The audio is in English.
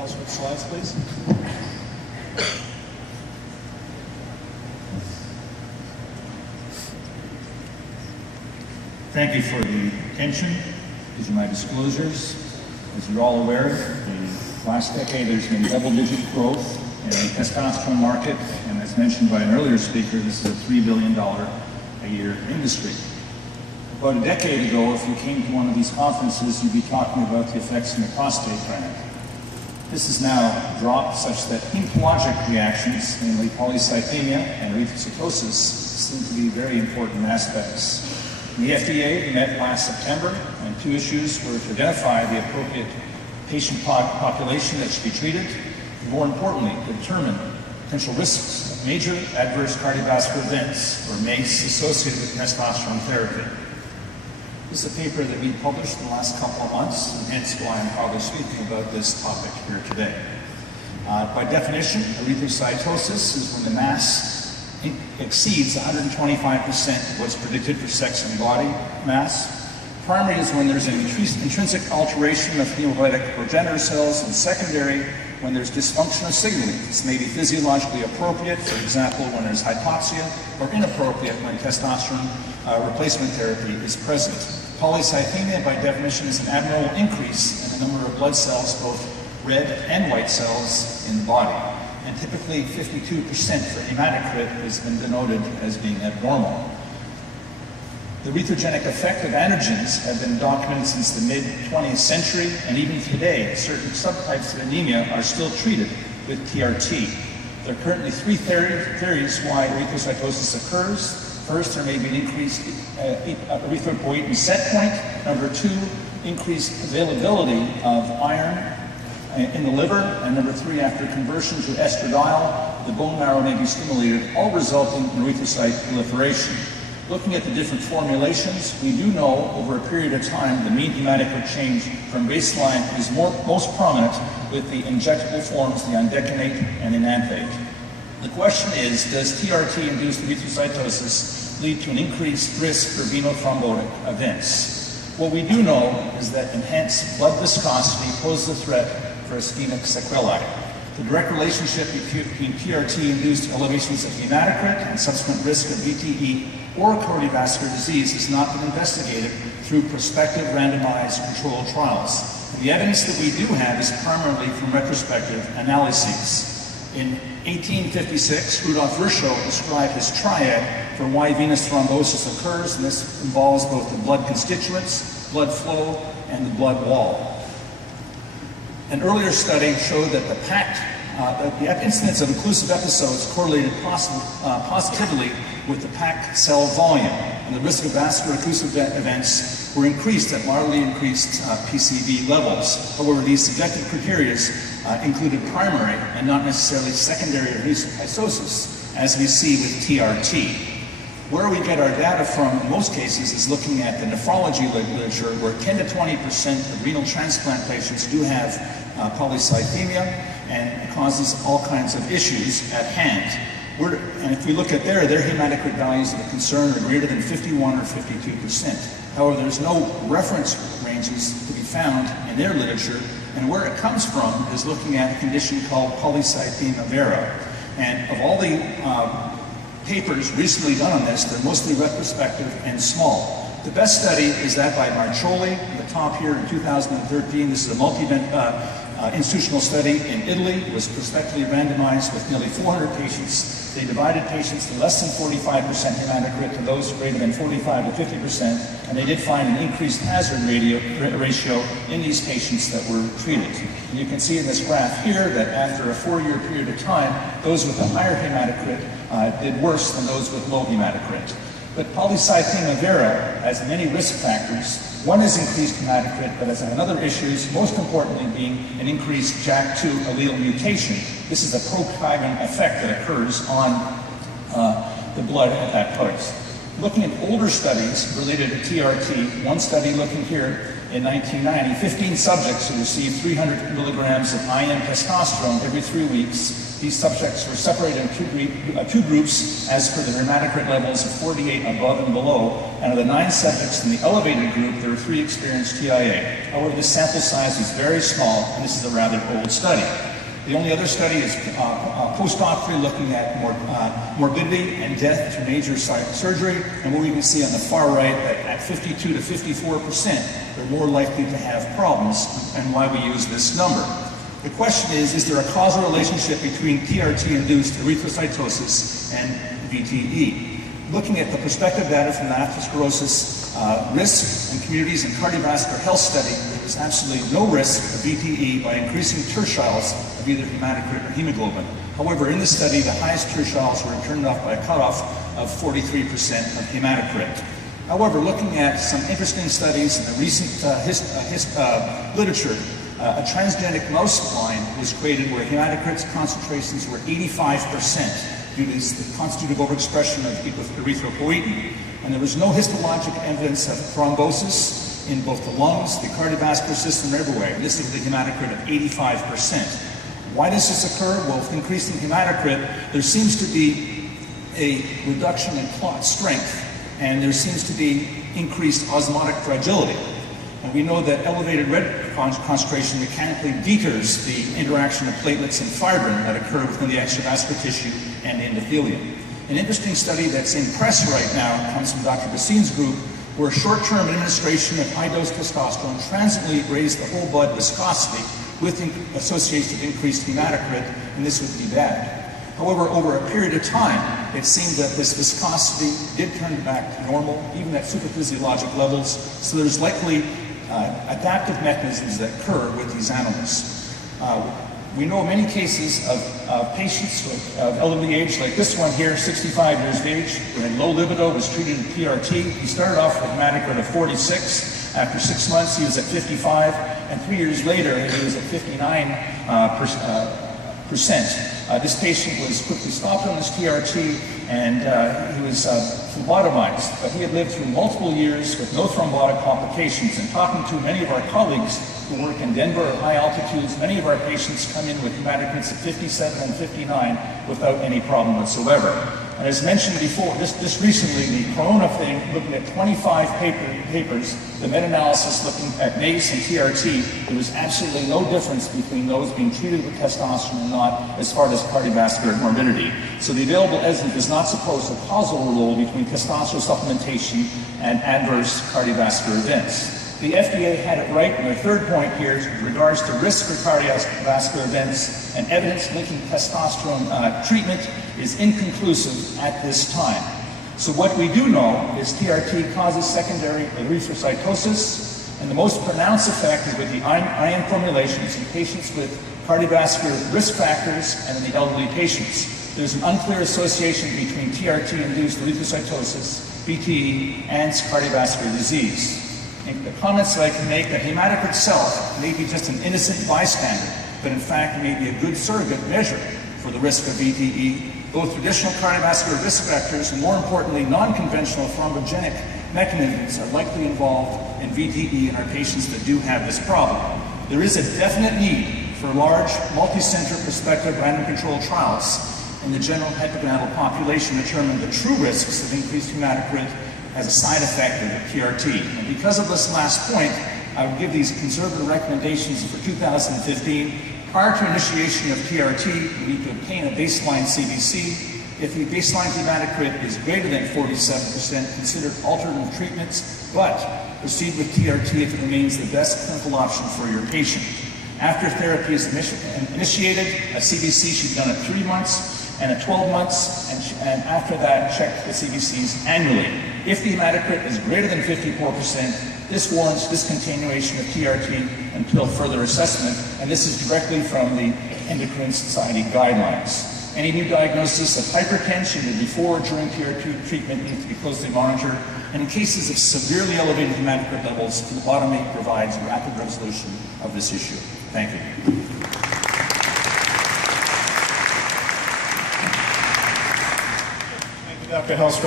Hellstrom slides, please. Thank you for the attention. These are my disclosures. As you're all aware, the last decade there's been double-digit growth in the testosterone market, and as mentioned by an earlier speaker, this is a $3 billion a year industry. About a decade ago, if you came to one of these conferences, you'd be talking about the effects on the prostate gland. This has now dropped such that hematologic reactions, namely polycythemia and erythrocytosis, seem to be very important aspects. The FDA met last September, and two issues were to identify the appropriate patient population that should be treated, and more importantly, to determine potential risks of major adverse cardiovascular events, or MACE, associated with testosterone therapy. This is a paper that we published in the last couple of months, and hence why I'm probably speaking about this topic here today. By definition, erythrocytosis is when the mass exceeds 125% of what's predicted for sex and body mass. Primary is when there's an intrinsic alteration of hemolytic progenitor cells, and secondary when there's dysfunction of signaling. This may be physiologically appropriate, for example, when there's hypoxia, or inappropriate when testosterone replacement therapy is present. Polycythemia, by definition, is an abnormal increase in the number of blood cells, both red and white cells, in the body. And typically 52% for hematocrit has been denoted as being abnormal. The erythrogenic effect of androgens have been documented since the mid-20th century, and even today, certain subtypes of anemia are still treated with TRT. There are currently three theories why erythrocytosis occurs. First, there may be an increased erythropoietin set point. Number two, increased availability of iron in the liver. And number three, after conversion to estradiol, the bone marrow may be stimulated, all resulting in erythrocyte proliferation. Looking at the different formulations, we do know over a period of time the mean hematocrit change from baseline is most prominent with the injectable forms, the undecanate and enanthate. The question is, does TRT-induced erythrocytosis lead to an increased risk for venothrombotic events? What we do know is that enhanced blood viscosity poses a threat for ischemic sequelae. The direct relationship between TRT-induced elevations of hematocrit and subsequent risk of VTE or cardiovascular disease has not been investigated through prospective randomized controlled trials. And the evidence that we do have is primarily from retrospective analyses. In 1856, Rudolf Virchow described his triad for why venous thrombosis occurs, and this involves both the blood constituents, blood flow, and the blood wall. An earlier study showed that the incidence of occlusive episodes correlated positively with the packed cell volume, and the risk of vascular occlusive events were increased at mildly increased PCV levels. However, these subjective criteria included primary and not necessarily secondary erythrocytosis, as we see with TRT. Where we get our data from in most cases is looking at the nephrology literature, where 10 to 20% of renal transplant patients do have polycythemia, and it causes all kinds of issues at hand. And if we look at their hematocrit values of concern are greater than 51 or 52%. However, there's no reference ranges to be found in their literature, and where it comes from is looking at a condition called polycythemia vera. And of all the papers recently done on this, they're mostly retrospective and small. The best study is that by Marcioli, at the top here in 2013. This is a multi-institutional study in Italy. It was prospectively randomized with nearly 400 patients. They divided patients to less than 45% hematocrit to those greater than 45 to 50%, and they did find an increased hazard ratio in these patients that were treated. And you can see in this graph here that after a 4-year period of time, those with a higher hematocrit did worse than those with low hematocrit. But polycythemia vera has many risk factors. One is increased hematocrit, but has another issues, most importantly being an increased JAK2 allele mutation. This is a pro-priming effect that occurs on the blood at that place. Looking at older studies related to TRT, one study looking here in 1990, 15 subjects who received 300 milligrams of IM testosterone every 3 weeks. These subjects were separated in two groups as per the hematocrit levels of 48 above and below, and of the 9 subjects in the elevated group, there were 3 experienced TIA. However, this sample size was very small, and this is a rather old study. The only other study is post-operatively looking at morbidity and death to major surgery, and what we can see on the far right that at 52 to 54%, they're more likely to have problems, and why we use this number. The question is there a causal relationship between TRT-induced erythrocytosis and VTE? Looking at the prospective data from the atherosclerosis risk in communities and cardiovascular health study, there was absolutely no risk of VTE by increasing tertiles of either hematocrit or hemoglobin. However, in this study, the highest tertiles were turned off by a cutoff of 43% of hematocrit. However, looking at some interesting studies in the recent literature, a transgenic mouse line was created where hematocrit concentrations were 85% due to the constitutive overexpression of erythropoietin. And there was no histologic evidence of thrombosis in both the lungs, the cardiovascular system, everywhere. And this is the hematocrit of 85%. Why does this occur? Well, with increasing hematocrit, there seems to be a reduction in clot strength, and there seems to be increased osmotic fragility. And we know that elevated red concentration mechanically deters the interaction of platelets and fibrin that occur within the extravascular tissue and the endothelium. An interesting study that's in press right now comes from Dr. Bassine's group, where short-term administration of high-dose testosterone transiently raised the whole blood viscosity with association of increased hematocrit, and this would be bad. However, over a period of time, it seemed that this viscosity did turn back to normal, even at supraphysiologic levels, so there's likely adaptive mechanisms that occur with these animals. We know many cases of patients of elderly age, like this one here, 65 years of age, who had low libido, was treated with PRT. He started off with a hematocrit of 46. After 6 months, he was at 55, and 3 years later, he was at 59%. This patient was quickly stopped on his TRT, and he was phlebotomized, but he had lived through multiple years with no thrombotic complications. And talking to many of our colleagues who work in Denver at high altitudes, many of our patients come in with hematocrits at 57 and 59 without any problem whatsoever. And as mentioned before, just recently, the Corona thing, looking at 25 papers, the meta-analysis looking at MACE and TRT, there was absolutely no difference between those being treated with testosterone and not as far as cardiovascular morbidity. So the available evidence does not suppose a causal role between testosterone supplementation and adverse cardiovascular events. The FDA had it right in their third point here with regards to risk for cardiovascular events, and evidence linking testosterone treatment is inconclusive at this time. So what we do know is TRT causes secondary erythrocytosis, and the most pronounced effect is with the IM formulations in patients with cardiovascular risk factors and in the elderly patients. There's an unclear association between TRT-induced erythrocytosis, VTE, and cardiovascular disease. And the comments that I can make that hematocrit itself may be just an innocent bystander, but in fact may be a good surrogate measure for the risk of VTE. Both traditional cardiovascular risk factors and, more importantly, non-conventional thrombogenic mechanisms are likely involved in VTE in our patients that do have this problem. There is a definite need for large, multi-center prospective random controlled trials in the general hypogonadal population to determine the true risks of increased hematocrit as a side effect of the TRT. And because of this last point, I would give these conservative recommendations for 2015. Prior to initiation of TRT, we need to obtain a baseline CBC. If the baseline hematocrit is greater than 47%, consider alternative treatments, but proceed with TRT if it remains the best clinical option for your patient. After therapy is initiated, a CBC should be done at 3 months and at 12 months, and after that, check the CBCs annually. If the hematocrit is greater than 54%, this warrants discontinuation of TRT until further assessment, and this is directly from the Endocrine Society guidelines. Any new diagnosis of hypertension before or during TRT treatment needs to be closely monitored, and in cases of severely elevated hematocrit levels, phlebotomy provides rapid resolution of this issue. Thank you. Thank you, Dr. Hellstrom.